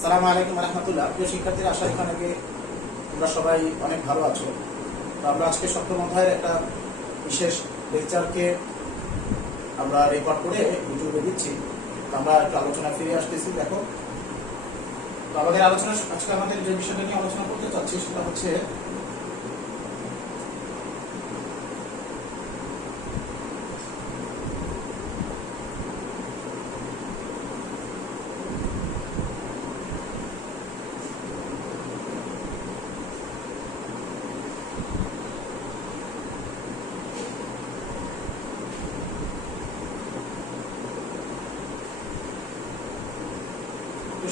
আসসালামু আলাইকুম রহমতুল্লাহ। প্রিয় শিক্ষার্থীরা, আশা এখানে তোমরা সবাই অনেক ভালো আছো। তো আমরা আজকে সপ্তম অধ্যায়ের একটা বিশেষ লেকচারকে আমরা রেকর্ড করে ইউটিউবে দিচ্ছি। তো আমরা একটু আলোচনায় ফিরে আসতেছি। দেখো, তো আমাদের আলোচনা আজকে আমাদের যে বিষয়টা নিয়ে আলোচনা করতে চাচ্ছি সেটা হচ্ছে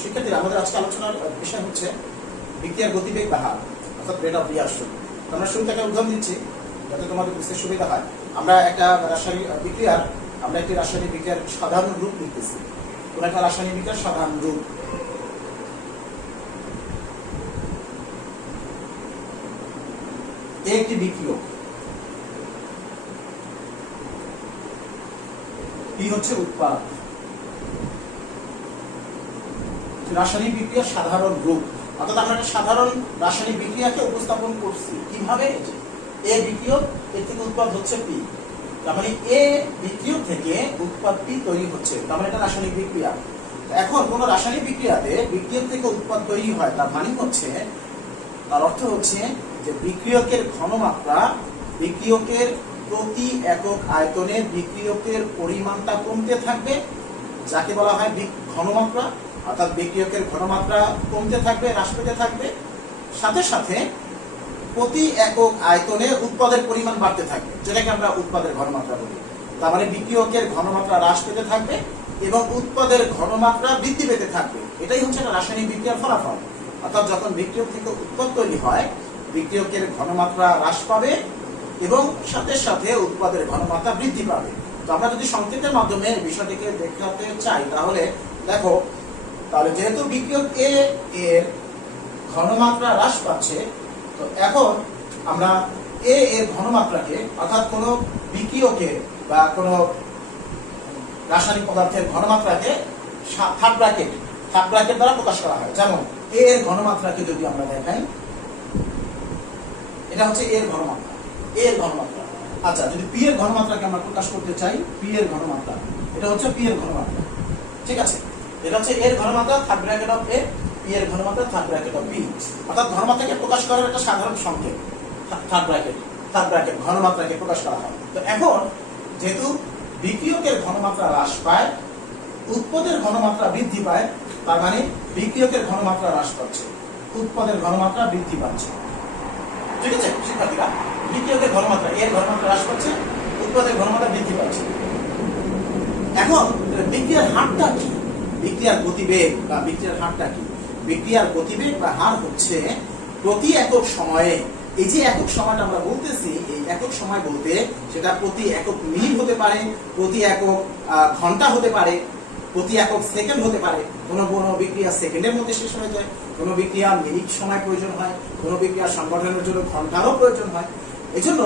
শিক্ষার্থীরা, আমাদের আজকে আলোচনার বিষয় হচ্ছে বিক্রিয়ার গতিবেগ বা হার, অর্থাৎ রেট অফ রিঅ্যাকশন। আমরা শুরু থেকে উদাহরণ দিচ্ছি যাতে তোমাদের বুঝতে সুবিধা হয়। আমরা একটা একটি রাসায়নিক বিক্রিয়ার সাধারণ রূপ লিখতেছি। কোন একটা রাসায়নিক বিক্রিয়ার সাধারণ রূপ। একটি বিক্রিয়ক, কি হচ্ছে উৎপাদ। রাসায়নিক বিক্রিয়ার সাধারণ রূপ, অর্থাৎ আমরা একটা সাধারণ রাসায়নিক বিক্রিয়াকে উপস্থাপন করছি কিভাবে, এ বিক্রিয়ক, এর থেকে উৎপাদ হচ্ছে পি। তার মানে এ বিক্রিয়ক থেকে উৎপাদ পি তৈরি হচ্ছে, তার মানে এটা রাসায়নিক বিক্রিয়া। এখন কোন রাসায়নিক বিক্রিয়াতে বিক্রিয়ক থেকে উৎপাদ তৈরি হয়, তার মানে হচ্ছে, তার অর্থ হচ্ছে যে বিক্রিয়কের ঘনমাত্রা, বিক্রিয়কের প্রতি একক আয়তনে বিক্রিয়কের পরিমাণটা কমতে থাকবে, যাকে বলা হয় ঘনমাত্রা। অর্থাৎ বিক্রিয়কের ঘনমাত্রা কমতে থাকবে, হ্রাস পেতে থাকবে, সাথে সাথে প্রতি একক আয়তনে উৎপাদের পরিমাণ বাড়তে থাকবে, যেটাকে আমরা উৎপাদের ঘনমাত্রা বলি। তার মানে বিক্রিয়কের ঘনমাত্রা হ্রাস পেতে থাকবে এবং উৎপাদের ঘনমাত্রা বৃদ্ধি পেতে থাকবে। এটাই হচ্ছে একটা রাসায়নিক বিক্রিয়ার ফলাফল। অর্থাৎ যখন বিক্রিয়ক থেকে উৎপাদ তৈরি হয়, বিক্রিয়কের ঘনমাত্রা হ্রাস পাবে এবং সাথে সাথে উৎপাদের ঘনমাত্রা বৃদ্ধি পাবে। তো আমরা যদি সংকেতের মাধ্যমে বিষয়টিকে দেখাতে চাই, তাহলে দেখো, তাহলে যেহেতু বিক্রিয়ক এ এর ঘনমাত্রা হ্রাস পাচ্ছে, তো এখন আমরা এ এর ঘনমাত্রাকে, অর্থাৎ কোন বিক্রিয়কের বা কোন রাসায়নিক পদার্থের ঘনমাত্রাকে থার্ড ব্র্যাকেট দ্বারা প্রকাশ করা হয়। যেমন এ এর ঘনমাত্রাকে যদি আমরা দেখাই, এটা হচ্ছে এর ঘনমাত্রা, এর ঘনমাত্রা। আচ্ছা, যদি পি এর ঘনমাত্রাকে আমরা প্রকাশ করতে চাই, পি এর ঘনমাত্রা, এটা হচ্ছে পি এর ঘনমাত্রা। ঠিক আছে, এটা হচ্ছে এর ঘনমাত্রা, third bracket of A, P এর ঘনমাত্রা, থার্ড ব্র্যাকেট অফ পি। অর্থাৎ ঘনমাত্রাকে প্রকাশ করার একটা সাধারণ সংকেত থার্ড ব্র্যাকেট ঘনমাত্রাকে প্রকাশ করা হয়। তো এখন যেহেতু বিক্রিয়কের ঘনমাত্রা হ্রাস পায়, উৎপাদের ঘনমাত্রা বৃদ্ধি পায়, তার মানে বিক্রিয়কের ঘনমাত্রা হ্রাস পাচ্ছে, উৎপাদের ঘনমাত্রা বৃদ্ধি পাচ্ছে। ঠিক আছে শিক্ষার্থীরা, বিক্রিয়কের ঘনমাত্রা, এর ঘনমাত্রা হ্রাস পাচ্ছে, উৎপাদের ঘনমাত্রা বৃদ্ধি পাচ্ছে। এখন বিক্রিয়ার হারটা কি, বিক্রিয়ার গতিবেগ বা বিক্রিয়ার হারটা কি? বিক্রিয়ার গতিবেগ বা হার হচ্ছে প্রতি একক সময়ে, এই যে একক সময়টা আমরা বলতেছি, এই একক সময় বলতে সেটা প্রতি একক মিনিট হতে পারে, প্রতি একক ঘন্টা হতে পারে, প্রতি একক সেকেন্ড হতে পারে। কোনো কোনো বিক্রিয়া সেকেন্ডের মধ্যে শেষ হয়ে যায়, কোনো বিক্রিয়া মিনিট সময় প্রয়োজন হয়, কোনো বিক্রিয়া সংগঠনের জন্য ঘন্টারও প্রয়োজন হয়। এজন্য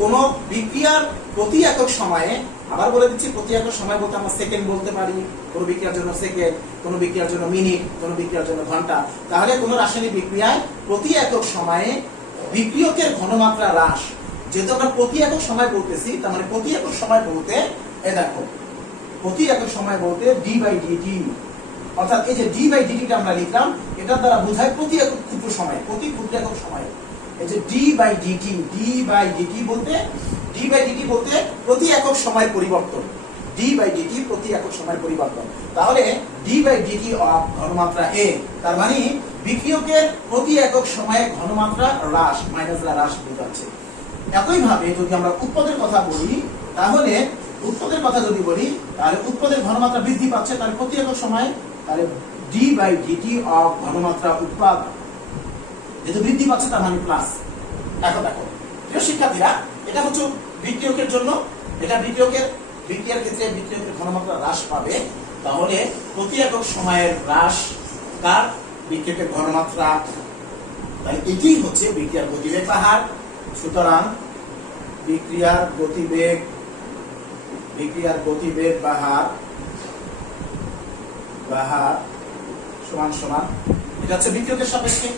কোন বিক্রিয়ার প্রতি একক সময়ে, আবার বলে দিচ্ছি, প্রতি একক সময় বলতে আমরা সেকেন্ড বলতে পারি, কোন বিক্রিয়ার জন্য সেকেন্ড, কোন বিক্রিয়ার জন্য মিনিট, কোন বিক্রিয়ার জন্য ঘন্টা। তাহলে কোন রাসায়নিক বিক্রিয়ায় প্রতি একক সময়ে বিক্রিয়কের ঘনমাত্রা হ্রাস, যেহেতু আমরা প্রতি একক সময় বলতেছি, তার মানে প্রতি একক সময় বলতে, দেখো, প্রতি একক সময় বলতে ডি বাই ডিটি, অর্থাৎ এই যে ডি বাই ডিটিটা আমরা লিখলাম, এটার দ্বারা বোঝায় প্রতি একক ক্ষুদ্র সময়, প্রতি ক্ষুদ্র একক সময়। এই যে ডি বাই ডিটি বলতে প্রতি একক সময়ের পরিবর্তন, ডি বাই ডিটি প্রতি একক সময়ের পরিবর্তন। তাহলে ডি বাই ডিটি অফ ঘনমাত্রা এ, তার মানে বিক্রিয়কের প্রতি একক সময়ে ঘনমাত্রা হ্রাস, মাইনাস হ্রাস বোঝাচ্ছে। একইভাবে যদি আমরা উৎপাদের কথা বলি, তাহলে উৎপাদের ঘনমাত্রা বৃদ্ধি পাচ্ছে, তাহলে প্রতি একক সময়ে, তাহলে ডি বাই ডিটি অফ ঘনমাত্রা উৎপাদ যেহেতু বৃদ্ধি পাচ্ছে, তার মানে প্লাস। এখন দেখো প্রিয় শিক্ষার্থীরা, এটা হচ্ছে বিক্রিয়কের জন্য, এটা বিক্রিয়ার ক্ষেত্রে বিক্রিয়কের ঘনমাত্রা হ্রাস পাবে, তাহলে প্রতি একক সময়ের হ্রাস কার, বিক্রিয়কের ঘনমাত্রা। তাহলে এটাই হচ্ছে বিক্রিয়ার গতিবেগ বা হার। সুতরাং বিক্রিয়ার গতিবেগ বা হার সমান সমান, এটা হচ্ছে বিক্রিয়কের সাপেক্ষে।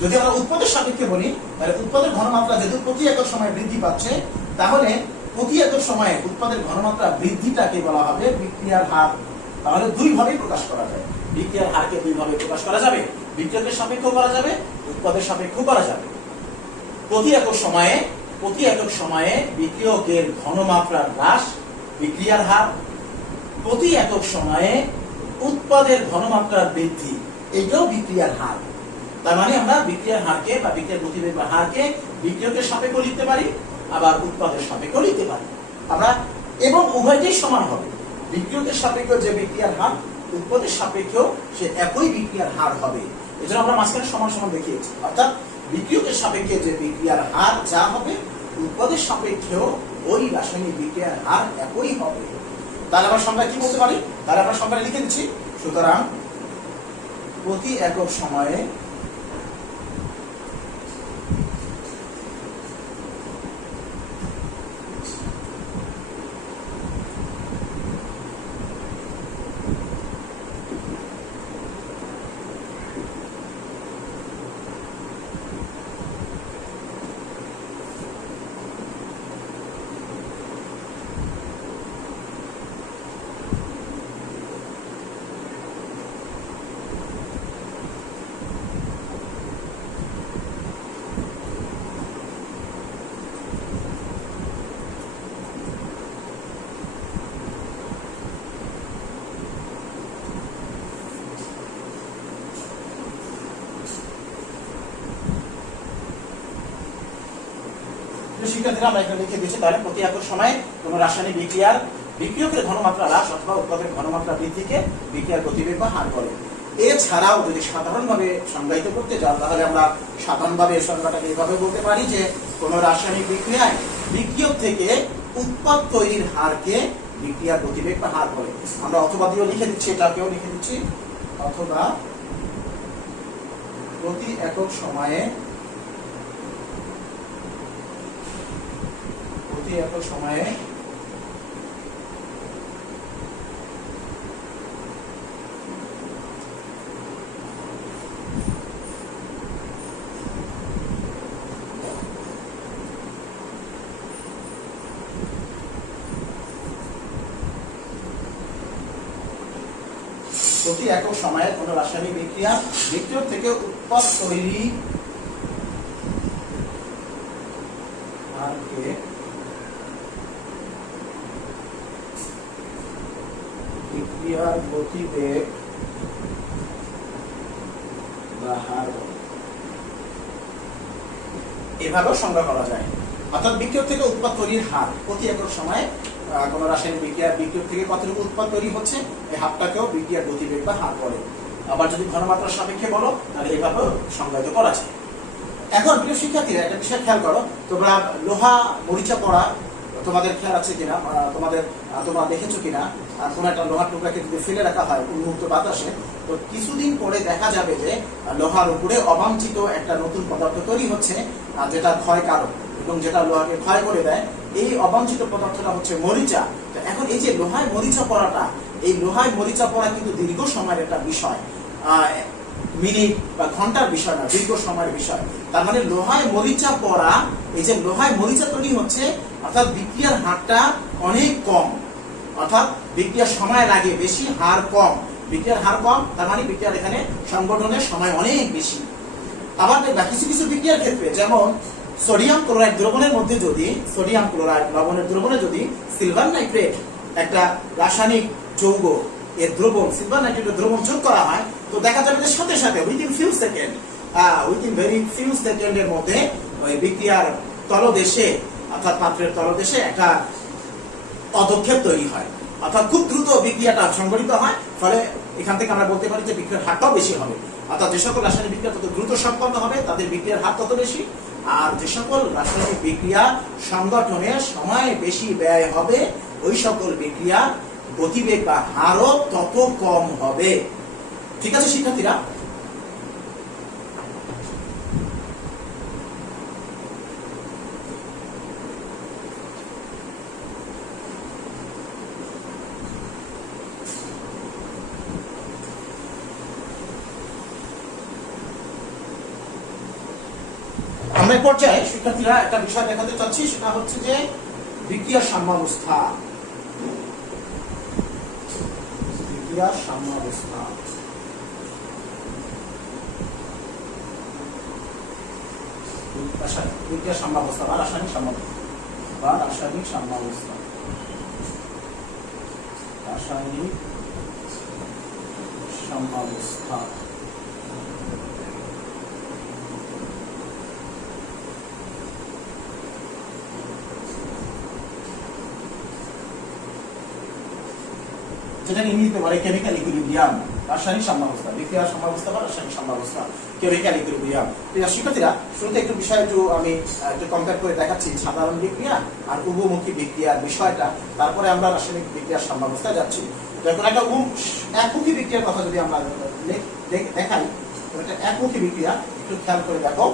যদি আমরা উৎপাদের সাপেক্ষে বলি, তাহলে উৎপাদের ঘনমাত্রা যেহেতু প্রতি একক সময়ে বৃদ্ধি পাচ্ছে, তাহলে প্রতি একক সময়ে উৎপাদের ঘনমাত্রা বৃদ্ধিটাকে বলা হবে বিক্রিয়ার হার। তাহলে দুই ভাবে প্রকাশ করা যায়, বিক্রিয়ার হারকে দুই ভাবে প্রকাশ করা যাবে, বিক্রিয়কের সাপেক্ষেও করা যাবে, উৎপাদের সাপেক্ষেও করা যাবে। প্রতি একক সময়ে বিক্রিয়কের ঘনমাত্রার হ্রাস বিক্রিয়ার হার, প্রতি একক সময়ে উৎপাদের ঘনমাত্রার বৃদ্ধি এটাও বিক্রিয়ার হার। তার মানে আমরা বিক্রিয়ার হারকে বা বিক্রিয়ার গতিবেগ বা হারকে বিক্রিয়কের সাপেক্ষে লিখতে পারি, আবার উৎপাদের সাপেক্ষে লিখতে পারি আমরা, এবং উভয়টাই সমান হবে। বিক্রিয়কের সাপেক্ষে যে বিক্রিয়ার হার, উৎপাদের সাপেক্ষেও সে একই বিক্রিয়ার হার হবে। এজন্য আমরা মাঝখানে সমান সমান দেখিয়েছি, অর্থাৎ বিক্রিয়কের সাপেক্ষে যে বিক্রিয়ার হার যা হবে, উৎপাদের সাপেক্ষেও ওই রাসায়নিক বিক্রিয়ার হার একই হবে। তাহলে আমরা সংজ্ঞা কি বলতে পারি? তাহলে আমরা সংজ্ঞা লিখে দিচ্ছি। সুতরাং প্রতি একক সময়ে শিক্ষার্থীরা আমরা এখানে লিখে দিয়েছি। তাহলে প্রতি একক সময়ে কোন রাসায়নিক বিক্রিয়কের ঘনমাত্রা হ্রাস অথবা উৎপাদের ঘনমাত্রা বৃদ্ধিকে বিক্রিয়ার গতিবেগ বা হার বলে। এছাড়াও যদি সাধারণভাবে সংজ্ঞায়িত করতে যাও, তাহলে আমরা সাধারণভাবে এই সংজ্ঞাটাকে এভাবে বলতে পারি যে কোন রাসায়নিক বিক্রিয়ায় বিক্রিয়ক থেকে উৎপাদ তৈরির হারকে বিক্রিয়ার গতিবেগ বা হার বলে। আমরা অথবা দিয়েও লিখে দিচ্ছি, এটাকেও লিখে দিচ্ছি, অথবা প্রতি একক সময়ে কোন রাসায়নিক বিক্রিয়ক থেকে উৎপাদ তৈরি হারকে বিক্রিয়ার গতিবেগ বা হার এভাবেও সংজ্ঞা করা যায়। অর্থাৎ বিক্রিয়ক থেকে উৎপাদ তৈরির হার, প্রতি একক সময়ে কোন রাসায়নিক বিক্রিয়ক থেকে কতটুকু উৎপাদ তৈরি হচ্ছে, এই হারটাকেও বিক্রিয়ার গতিবেগ বা হার বলে। আবার যদি ঘনমাত্রার সাপেক্ষে বলো, তাহলে এভাবেও সংজ্ঞায়িত করা যায়। এখন প্রিয় শিক্ষার্থীরা একটা বিষয় খেয়াল করো, তোমরা লোহা মরিচা পড়া তোমাদের খেয়াল আছে কিনা, তোমরা দেখেছো কিনা, কোন একটা লোহার টুকরাকে যদি ফেলে রাখা হয় উন্মুক্ত বাতাসে, তো কিছুদিন পরে দেখা যাবে যে লোহার উপরে অবাঞ্ছিত একটা নতুন পদার্থ তৈরি হচ্ছে, যেটা ক্ষয়কারক এবং যেটা লোহাকে ক্ষয় করে দেয়। এই অবাঞ্ছিত পদার্থটা হচ্ছে মরিচা। এখন এই যে লোহায় মরিচা পড়াটা, এই লোহায় মরিচা পড়া কিন্তু দীর্ঘ সময়ের একটা বিষয়, মিনিট বা ঘন্টার বিষয় না, দীর্ঘ সময়ের বিষয়। তার মানে লোহায় মরিচা পড়া, এই যে লোহায় মরিচা তৈরি হচ্ছে, অর্থাৎ বিক্রিয়ার হারটা অনেক কম, অর্থাৎ বিক্রিয়ার সময় লাগে বেশি, হার কম। বিক্রিয়ার হার কম, তার মানে বিক্রিয়ার এখানে সংগঠনের সময় অনেক বেশি। আবার দেখবা কিছু কিছু বিক্রিয়ার ক্ষেত্রে, যেমন সোডিয়াম ক্লোরাইড দ্রবণের মধ্যে যদি, সোডিয়াম ক্লোরাইড লবণের দ্রবণে যদি সিলভার নাইট্রেট একটা রাসায়নিক যৌগ, এর দ্রবণ সিলভার নাইট্রেটের দ্রবণ যোগ করা হয়, তো দেখা যাবে যে সাথে সাথে উইদিন ভেরি ফিউ সেকেন্ডের মধ্যে ওই বিক্রিয়ার তলদেশে, অর্থাৎ পাত্রের তলদেশে একটা পদক্ষেপ তৈরি হয়, অর্থাৎ খুব দ্রুত বিক্রিয়াটা সংঘটিত হয়। ফলে এখান থেকে আমরা বলতে পারি যে বিক্রিয়ার হারটাও বেশি হবে। অর্থাৎ যে সকল রাসায়নিক বিক্রিয়া তত দ্রুত সম্পন্ন হবে, তাদের বিক্রিয়ার হার তত বেশি। আর যে সকল রাসায়নিক বিক্রিয়া সংগঠনে সময় বেশি ব্যয় হবে, ওই সকল বিক্রিয়া গতিবেগ বা হারও তত কম হবে। ঠিক আছে শিক্ষার্থীরা? আমরা এই পর্যায়ে শিক্ষার্থীরা একটা বিষয় দেখাতে চাচ্ছি, সেটা হচ্ছে যে বিক্রিয়ার সাম্যাবস্থা। বিক্রিয়ার সাম্যাবস্থা বিক্রিয়ার সাম্যাবস্থা বা রাসায়নিক সাম্যাবস্থা বা রাসায়নিক সাম্যাবস্থা। রাসায়নিক সাম্যাবস্থা যেটা ইংরেজিতে বলে কেমিক্যাল ইকুইলিব্রিয়াম। রাসায়নিক সাম্যাবস্থা, বিক্রিয়ার সাম্যাবস্থা বা রাসায়নিক সাম্যাবস্থা, কেমিক্যাল ইকুইলিব্রিয়াম। শিক্ষার্থীরা শুরুতে একটু বিষয় আমি একটু কম্পেয়ার করে দেখাচ্ছি সাধারণ বিক্রিয়া আর উভমুখী বিক্রিয়ার বিষয়টা, তারপরে আমরা রাসায়নিক বিক্রিয়ার সাম্যাবস্থায় যাচ্ছি। যখন একটা একমুখী বিক্রিয়ার কথা যদি আমরা দেখাই, একটা একমুখী বিক্রিয়া একটু খেয়াল করে দেখো।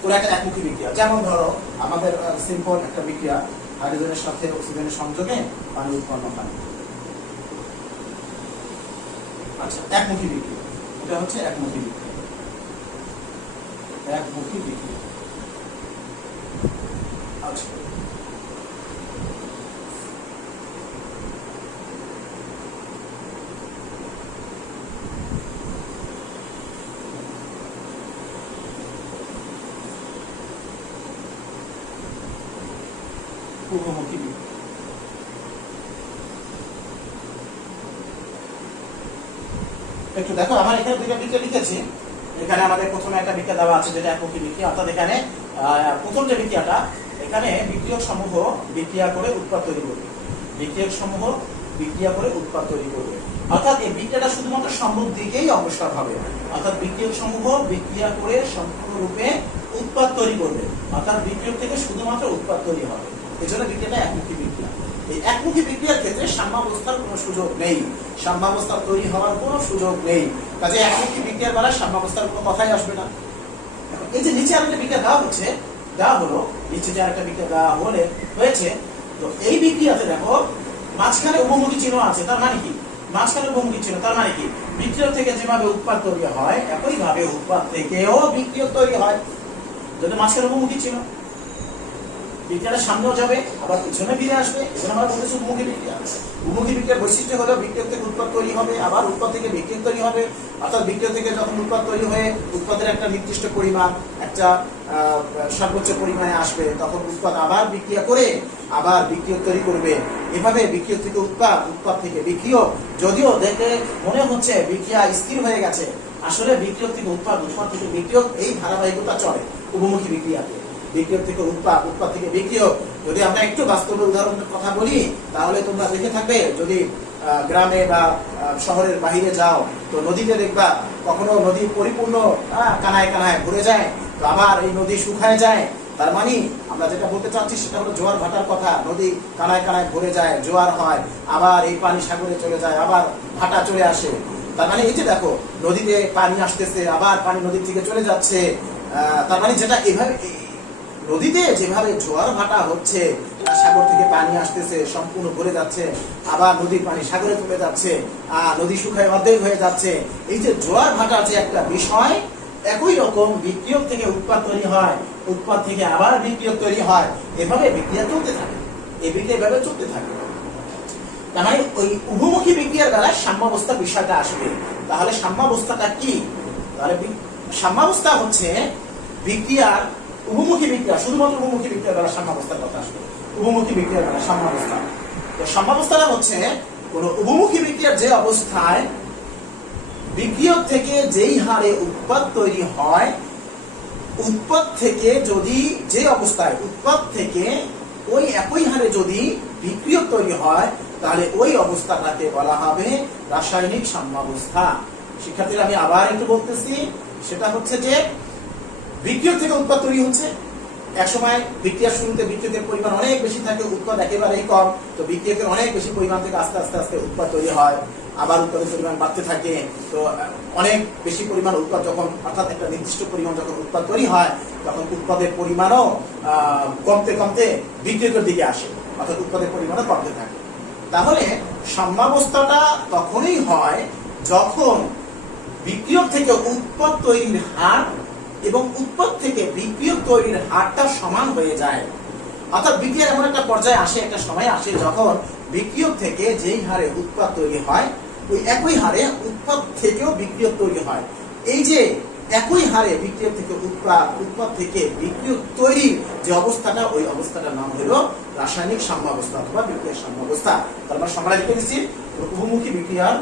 পুরো একটা একমুখী বিক্রিয়া, যেমন ধরো আমাদের সিম্পল একটা বিক্রিয়া, হাইড্রোজেনের সাথে অক্সিজেনের সংযোগে পানি উৎপন্ন হয়। আচ্ছা, একমুখী বিক্রিয়া, এটা হচ্ছে একমুখী বিক্রিয়া। একমুখী বিক্রিয়া। আচ্ছা, উভমুখী বিক্রিয়া। একটু দেখো, আমার এখানে দুইটা বিক্রিয়া লিখেছি। এখানে আমাদের প্রথমে একটা বিক্রিয়া দেওয়া আছে যেটা একমুখী বিক্রিয়া, অর্থাৎ এখানে প্রথম যে বিক্রিয়াটা, এখানে বিক্রিয়ক সমূহ বিক্রিয়া করে উৎপাদ তৈরি করবে। বিক্রিয়ক সমূহ বিক্রিয়া করে উৎপাদ তৈরি করবে, অর্থাৎ এই বিক্রিয়াটা শুধুমাত্র সম্মুখ দিকেই অগ্রসর হবে। অর্থাৎ বিক্রিয়ক সমূহ বিক্রিয়া করে সম্পূর্ণরূপে উৎপাদ তৈরি করবে, অর্থাৎ বিক্রিয়ক থেকে শুধুমাত্র উৎপাদ তৈরি হবে। এই জন্য বিক্রিয়াটা একমুখী বিক্রিয়া। এই একমুখী বিক্রিয়ার ক্ষেত্রে সাম্যাবস্থার কোনো সুযোগ নেই, সাম্যাবস্থা তৈরি হওয়ার কোনো সুযোগ নেই। কাজে একমুখী বিক্রিয়ার দ্বারা সাম্যাবস্থার কোনো কথাই আসবে না। এই যে নিচে আরেকটা বিক্রিয়া দেওয়া হলো, নিচে যে আরেকটা বিক্রিয়া দেওয়া হয়েছে, তো এই বিক্রিয়াতে দেখো মাঝখানে উভমুখী চিহ্ন আছে। তার মানে কি? মাঝখানে উভমুখী চিহ্ন, তার মানে কি? বিক্রিয়ক থেকে যেভাবে উৎপাদ তৈরি হয়, একইভাবে উৎপাদ থেকেও বিক্রিয়ক তৈরি হয়। যদি মাঝখানে উভমুখী চিহ্ন, বিক্রিয়াটা সামনেও যাবে আবার পিছনে ফিরে আসবে। এজন্য আমরা বলতেছি উভমুখী বিক্রিয়া। উভমুখী বিক্রিয়ার বৈশিষ্ট্য হলো বিক্রিয়ক থেকে উৎপাদ তৈরি হবে, আবার উৎপাদ থেকে বিক্রিয়ক তৈরি হবে। অর্থাৎ বিক্রিয়ক থেকে যখন উৎপাদ তৈরি হয়ে উৎপাদের একটা নির্দিষ্ট পরিমাণ, একটা সর্বোচ্চ পরিমাণে আসবে, তখন উৎপাদ আবার বিক্রিয়া করে আবার বিক্রিয়ক তৈরি করবে। এভাবে বিক্রিয়ক থেকে উৎপাদ থেকে বিক্রিয়ক। যদিও দেখে মনে হচ্ছে বিক্রিয়া স্থির হয়ে গেছে, আসলে বিক্রিয়ক থেকে উৎপাদ থেকে বিক্রিয়ক, এই ধারাবাহিকতা চলে উভমুখী বিক্রিয়াতে। বিক্রিয়ক থেকে উৎপাদ থেকে বিক্রিয়ক। যদি আমরা একটু বাস্তব উদাহরণের কথা বলি, তাহলে তোমরা দেখে থাকবে, যদি গ্রামে বা শহরের বাহিরে যাও, তো নদীতে দেখবা কখনো নদী পরিপূর্ণ কানায় কানায় ভরে যায়, তো আবার এই নদী শুকায় যায়। তার মানে আমরা যেটা বলতে চাচ্ছি সেটা হলো জোয়ার ভাটার কথা। নদী কানায় কানায় ভরে যায়, জোয়ার হয়, আবার এই পানি সাগরে চলে যায়, আবার ভাটা চলে আসে। তার মানে এই যে দেখো, নদীতে পানি আসতেছে, আবার পানি নদীর থেকে চলে যাচ্ছে। তার মানে যেটা এভাবে নদীতে যেভাবে জোয়ার ভাটা হচ্ছে, সাগর থেকে পানি আসতেছে, সম্পূর্ণ ভরে যাচ্ছে, আবার নদীর পানি সাগরে চলে যাচ্ছে, নদী শুকায় অর্ধেক হয়ে যাচ্ছে। এই যে জোয়ার ভাটা যে একটা বিষয়, একই রকম বিক্রিয়ক থেকে উৎপাদ তৈরি হয়, উৎপাদ থেকে আবার বিক্রিয়ক তৈরি হয়, এভাবে বিক্রিয়া চলতে থাকে। এই বিক্রিয়া এভাবে চলতে থাকে। তার মানে ওই উভমুখী বিক্রিয়ার দ্বারা সাম্যাবস্থার বিষয়টা আসবে। তাহলে সাম্যাবস্থাটা কি? তাহলে সাম্যাবস্থা হচ্ছে বিক্রিয়ার উভমুখী বিক্রিয়া, শুধুমাত্র উভমুখী বিক্রিয়ার দ্বারা সাম্যাবস্থার কথা আসবে। উভমুখী বিক্রিয়ার দ্বারা সাম্যাবস্থা, তো সাম্যাবস্থাটা হচ্ছে কোন উভমুখী বিক্রিয়ার যে অবস্থায় বিক্রিয়ক থেকে যেই হারে উৎপাদ তৈরি হয়, উৎপাদ থেকে যদি যে অবস্থায় উৎপাদ থেকে ওই একই হারে যদি বিক্রিয়ক তৈরি হয়, তাহলে ওই অবস্থাটাকে বলা হবে রাসায়নিক সাম্যাবস্থা। শিক্ষার্থীরা, আমি আবার একটু বলতেছি, সেটা হচ্ছে যে বিক্রিয়ক থেকে উৎপাদ তৈরি হচ্ছে। একসময় বিক্রিয়ার শুরুতে বিক্রিয়কের পরিমাণ অনেক বেশি থাকে, উৎপাদ একেবারেই কম, তো বিক্রিয়কের অনেক বেশি পরিমাণ থেকে আস্তে আস্তে আস্তে উৎপাদ তৈরি হয়, আবার উৎপাদের পরিমাণ বাড়তে থাকে। তো অনেক বেশি পরিমাণ উৎপাদ যখন, অর্থাৎ একটা নির্দিষ্ট পরিমাণ যখন উৎপাদ তৈরি হয়, তখন উৎপাদের পরিমাণও কমতে কমতে বিক্রিয়কের দিকে আসে, অর্থাৎ উৎপাদের পরিমাণও কমতে থাকে। তাহলে সাম্যাবস্থাটা তখনই হয় যখন বিক্রিয়ক থেকে উৎপাদ তৈরির হার এবং উৎপাদ থেকে বিক্রিয়ক তৈরির হারটা সমান হয়ে যায়। অর্থাৎ বিক্রিয়ার এমন একটা পর্যায়ে আসে, একটা সময় আসে যখন বিক্রিয়ক থেকে যেই হারে উৎপাদ তৈরি হয় ওই একই হারে উৎপাদ থেকেও বিক্রিয়ক তৈরি হয়। এই যে একই হারে বিক্রিয়ক থেকে উৎপাদ থেকে বিক্রিয়ক তৈরির যে অবস্থাটা, ওই অবস্থাটার নাম হলো রাসায়নিক সাম্যাবস্থা অথবা বিক্রিয়ার সাম্যাবস্থা। তারপর সংজ্ঞা লিখে দিচ্ছি, উভমুখী বিক্রিয়ার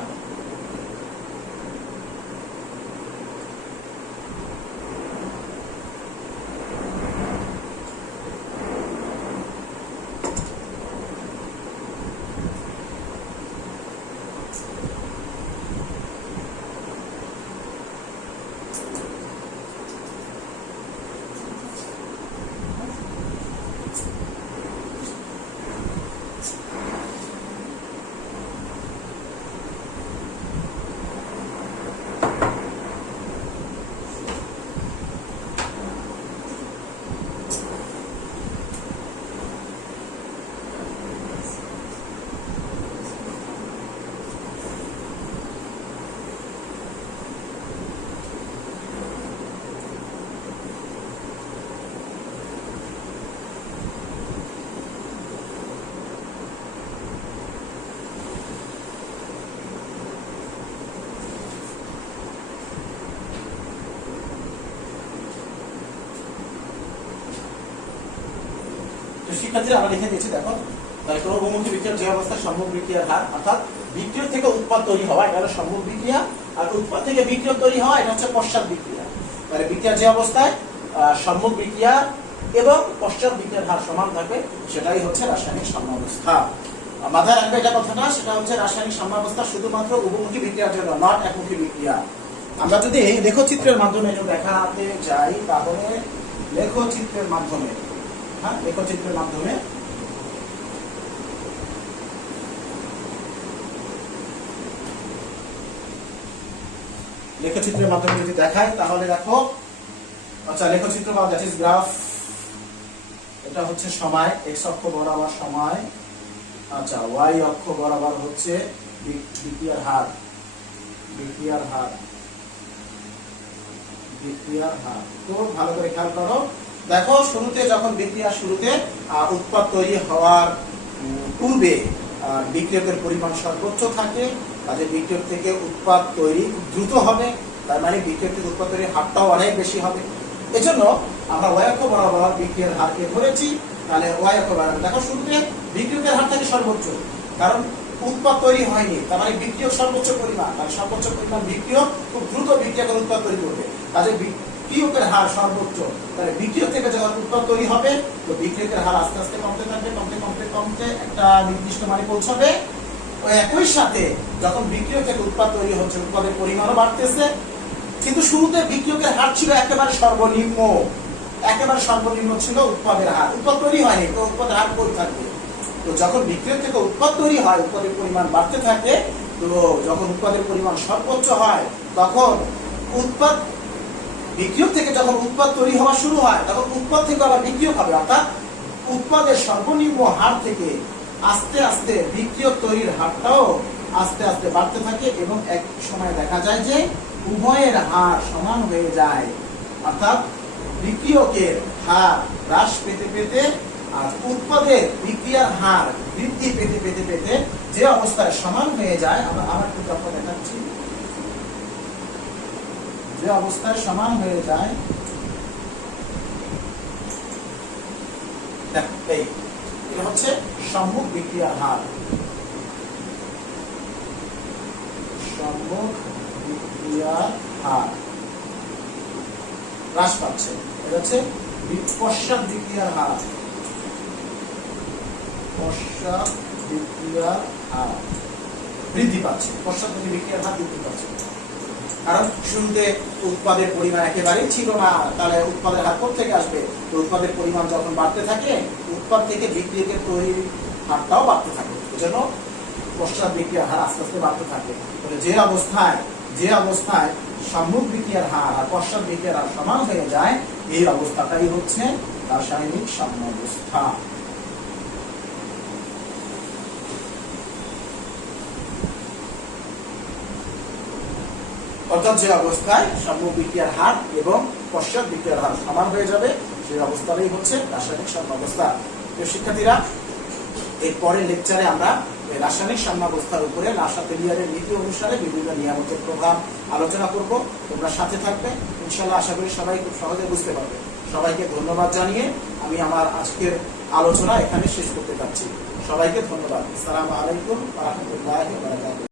শিক্ষার্থীরা আমরা লিখে দিয়েছি, দেখো উভমুখী বিক্রিয়ার যে অবস্থায় সম্মুখ বিক্রিয়ার হার, অর্থাৎ বিক্রিয়ক থেকে উৎপাদ তৈরি হওয়া এটা হলো সম্মুখ বিক্রিয়া, আর উৎপাদ থেকে বিক্রিয়ক তৈরি হওয়া এটা হচ্ছে পশ্চাৎ বিক্রিয়া। মানে বিক্রিয়ার যে অবস্থায় সম্মুখ বিক্রিয়া এবং পশ্চাৎ বিক্রিয়ার হার সমান থাকবে সেটাই হচ্ছে রাসায়নিক সাম্যাবস্থা। মাথায় রাখবে এটা কথাটা, সেটা হচ্ছে রাসায়নিক সাম্যাবস্থা শুধুমাত্র উভমুখী বিক্রিয়ার জন্য, নট একমুখী বিক্রিয়া। আমরা যদি লেখচিত্রের মাধ্যমে দেখাতে যাই তাহলে লেখচিত্রের মাধ্যমে, হ্যাঁ লেখচিত্রের মাধ্যমে যদি দেখায় তাহলে দেখো, আচ্ছা লেখচিত্র বা দ্যাট ইজ গ্রাফ, এটা হচ্ছে সময়, এক্স অক্ষ বরাবর সময়, আচ্ছা ওয়াই অক্ষ বরাবর হচ্ছে বিক্রিয়ার হার, তো ভালো করে খেয়াল করো। দেখো শুরুতে যখন বিক্রিয়ার শুরুতে উৎপাদ তৈরি হওয়ার পূর্বে বিক্রিয়কের পরিমাণ সর্বোচ্চ থাকে, কাজে বিক্রিয়ক থেকে উৎপাদ তৈরি খুব দ্রুত হবে, তার মানে বিক্রিয়ক থেকে উৎপাদ তৈরির হারটাও অনেক বেশি হবে। এজন্য আমরা ওয়াই অক্ষ বরাবর বিক্রিয়ার হারকে ধরেছি, তাহলে ওয়াই অক্ষ বরাবর দেখো শুরুতে বিক্রিয়কের হার থাকে সর্বোচ্চ, কারণ উৎপাদ তৈরি হয়নি, তার মানে বিক্রিয়ক সর্বোচ্চ পরিমাণ, আর সর্বোচ্চ পরিমাণ বিক্রিয়ক খুব দ্রুত বিক্রিয়কের উৎপাদ তৈরি করবে, কাজে বিক্রিয়কের হার সর্বোচ্চ, তাহলে বিক্রিয়ক থেকে যখন উৎপাদ তৈরি হবে তো বিক্রিয়কের হার আস্তে আস্তে কমতে থাকবে, কমতে একটা নির্দিষ্ট মানে পৌঁছাবে। ওই একই সাথে যখন বিক্রিয়ক থেকে উৎপাদ তৈরি হচ্ছে উৎপাদের পরিমাণও বাড়তেছে, কিন্তু শুরুতে বিক্রিয়কের হার ছিল একেবারে সর্বনিম্ন ছিল উৎপাদের হার, উৎপাদ তৈরি হয়নি, তো উৎপাদের হার কই থাকবে। তো যখন বিক্রিয়ক থেকে উৎপাদ তৈরি হয় উৎপাদের পরিমাণ বাড়তে থাকে, তো যখন উৎপাদের পরিমাণ সর্বোচ্চ হয় তখন বিক্রিয়ক থেকে যখন উৎপাদ তৈরি হওয়া শুরু হয় তখন উৎপাদ থেকে আবার বিক্রিয়ক হবে, অর্থাৎ উৎপাদের সর্বনিম্ন হার থেকে আস্তে আস্তে বিক্রিয়ক তৈরির হারটাও আস্তে আস্তে বাড়তে থাকে এবং এক সময় দেখা যায় যে উভয়ের হার সমান হয়ে যায়, অর্থাৎ বিক্রিয়কের হার হ্রাস পেতে পেতে আর উৎপাদের বিক্রিয়ার হার বৃদ্ধি পেতে পেতে পেতে যে অবস্থায় সমান হয়ে যায়, আমরা আবার একটু দেখাচ্ছি, যে অবস্থায় সমান হয়ে যায়, এই এটা হচ্ছে সম্মুখ বিক্রিয়ার হার, হ্রাস পাচ্ছে। এটা হচ্ছে পশ্চাৎ বিক্রিয়ার হার, বৃদ্ধি পাচ্ছে, পশ্চাৎমুখী বিক্রিয়ার হার বৃদ্ধি পাচ্ছে, কারণ শুরুতে উৎপাদের পরিমাণ একেবারেই ছিল না, তাহলে উৎপাদের হার কোথা থেকে আসবে, তো উৎপাদের পরিমাণ যখন বাড়তে থাকে উৎপাদ থেকে বিক্রিয়কের তৈরির হারটাও বাড়তে থাকে, এজন্য পশ্চাৎ বিক্রিয়ার হার আস্তে আস্তে বাড়তে থাকে। যে অবস্থায় সম্মুখ বিক্রিয়ার হার আর পশ্চাৎ বিক্রিয়ার হার সমান হয়ে যায়, এই অবস্থাটাই হচ্ছে রাসায়নিক সাম্যাবস্থা। অর্থাৎ যে অবস্থায় সম্মুখ বিক্রিয়ার হার এবং পশ্চাৎ বিক্রিয়ার হার সমান হয়ে যাবে সেই অবস্থাটাই হচ্ছে রাসায়নিক সাম্যাবস্থা। প্রিয় শিক্ষার্থীরা, এর পরের লেকচারে আমরা রাসায়নিক সাম্যাবস্থার উপরে লাশাতেলিয়ারের নীতি অনুসারে বিভিন্ন নিয়ামকের প্রভাব আলোচনা করব। তোমরা সাথে থাকবে, ইনশাআল্লাহ আশা করি সবাই খুব সহজে বুঝতে পারবে। সবাইকে ধন্যবাদ জানিয়ে আমি আমার আজকের আলোচনা এখানে শেষ করতে যাচ্ছি। সবাইকে ধন্যবাদ। আসসালামু আলাইকুম ওয়া রাহমাতুল্লাহি ওয়া বারাকাতুহু।